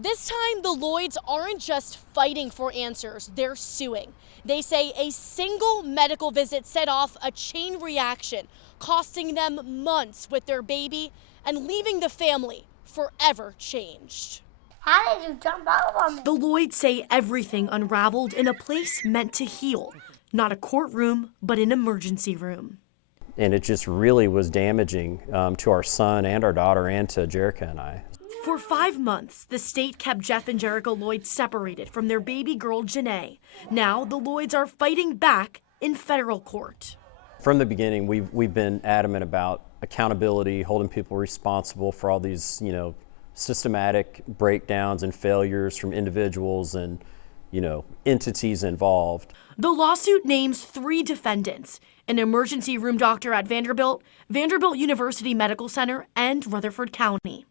This time, the Lloyds aren't just fighting for answers, they're suing. They say a single medical visit set off a chain reaction, costing them months with their baby and leaving the family forever changed. How did you jump out on me? The Lloyds say everything unraveled in a place meant to heal. Not a courtroom, but an emergency room. And it just really was damaging to our son and our daughter and to Jerika and I. For 5 months, the state kept Jeff and Jerika Lloyd separated from their baby girl, Janae. Now the Lloyds are fighting back in federal court. From the beginning, we've been adamant about accountability, holding people responsible for all these, systematic breakdowns and failures from individuals and, entities involved. The lawsuit names 3 defendants: an emergency room doctor at Vanderbilt University Medical Center, and Rutherford County.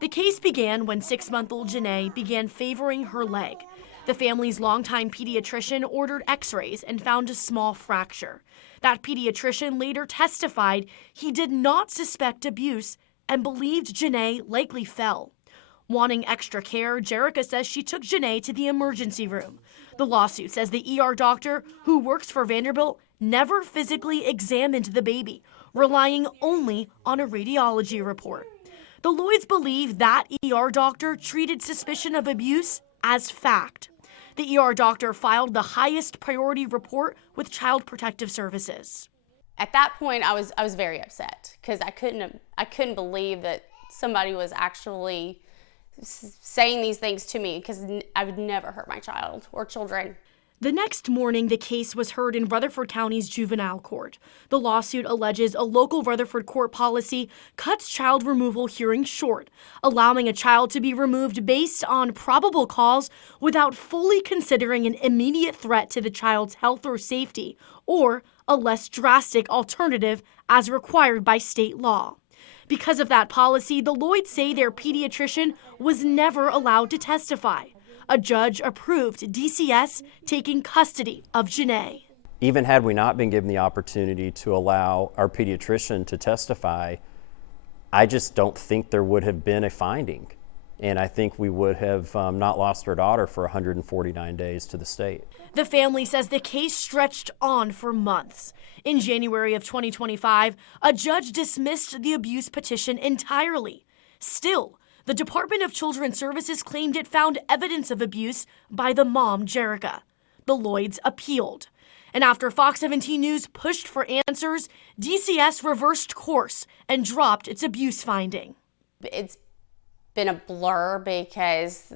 The case began when 6-month-old Janae began favoring her leg. The family's longtime pediatrician ordered x-rays and found a small fracture. That pediatrician later testified he did not suspect abuse and believed Janae likely fell. Wanting extra care, Jerika says she took Janae to the emergency room. The lawsuit says the ER doctor, who works for Vanderbilt, never physically examined the baby, relying only on a radiology report. The Lloyds believe that ER doctor treated suspicion of abuse as fact. The ER doctor filed the highest priority report with Child Protective Services. At that point, I was very upset because I couldn't believe that somebody was actually saying these things to me, because I would never hurt my child or children. The next morning, the case was heard in Rutherford County's juvenile court. The lawsuit alleges a local Rutherford court policy cuts child removal hearings short, allowing a child to be removed based on probable cause without fully considering an immediate threat to the child's health or safety, or a less drastic alternative as required by state law. Because of that policy, the Lloyds say their pediatrician was never allowed to testify. A judge approved DCS taking custody of Janae. Even had we not been given the opportunity to allow our pediatrician to testify, I just don't think there would have been a finding. And I think we would have not lost our daughter for 149 days to the state. The family says the case stretched on for months. In January of 2025, a judge dismissed the abuse petition entirely. Still, the Department of Children's Services claimed it found evidence of abuse by the mom, Jerika. The Lloyds appealed. And after Fox 17 News pushed for answers, DCS reversed course and dropped its abuse finding. It's been a blur because,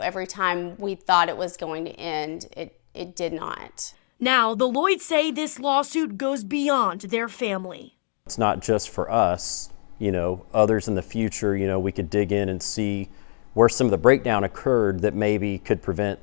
every time we thought it was going to end, it did not. Now, the Lloyds say this lawsuit goes beyond their family. It's not just for us. Others in the future, we could dig in and see where some of the breakdown occurred that maybe could prevent,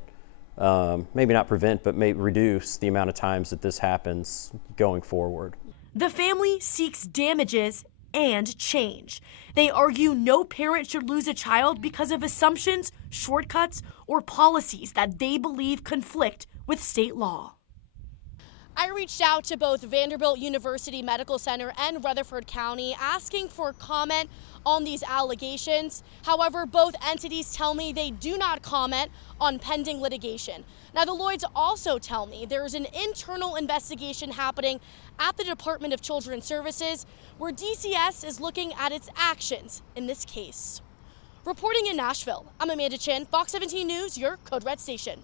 maybe not prevent, but may reduce the amount of times that this happens going forward. The family seeks damages and change. They argue no parent should lose a child because of assumptions, shortcuts, or policies that they believe conflict with state law. I reached out to both Vanderbilt University Medical Center and Rutherford County asking for comment on these allegations. However, both entities tell me they do not comment on pending litigation. Now, the Lloyds also tell me there is an internal investigation happening at the Department of Children's Services where DCS is looking at its actions in this case. Reporting in Nashville, I'm Amanda Chin, Fox 17 News, your Code Red station.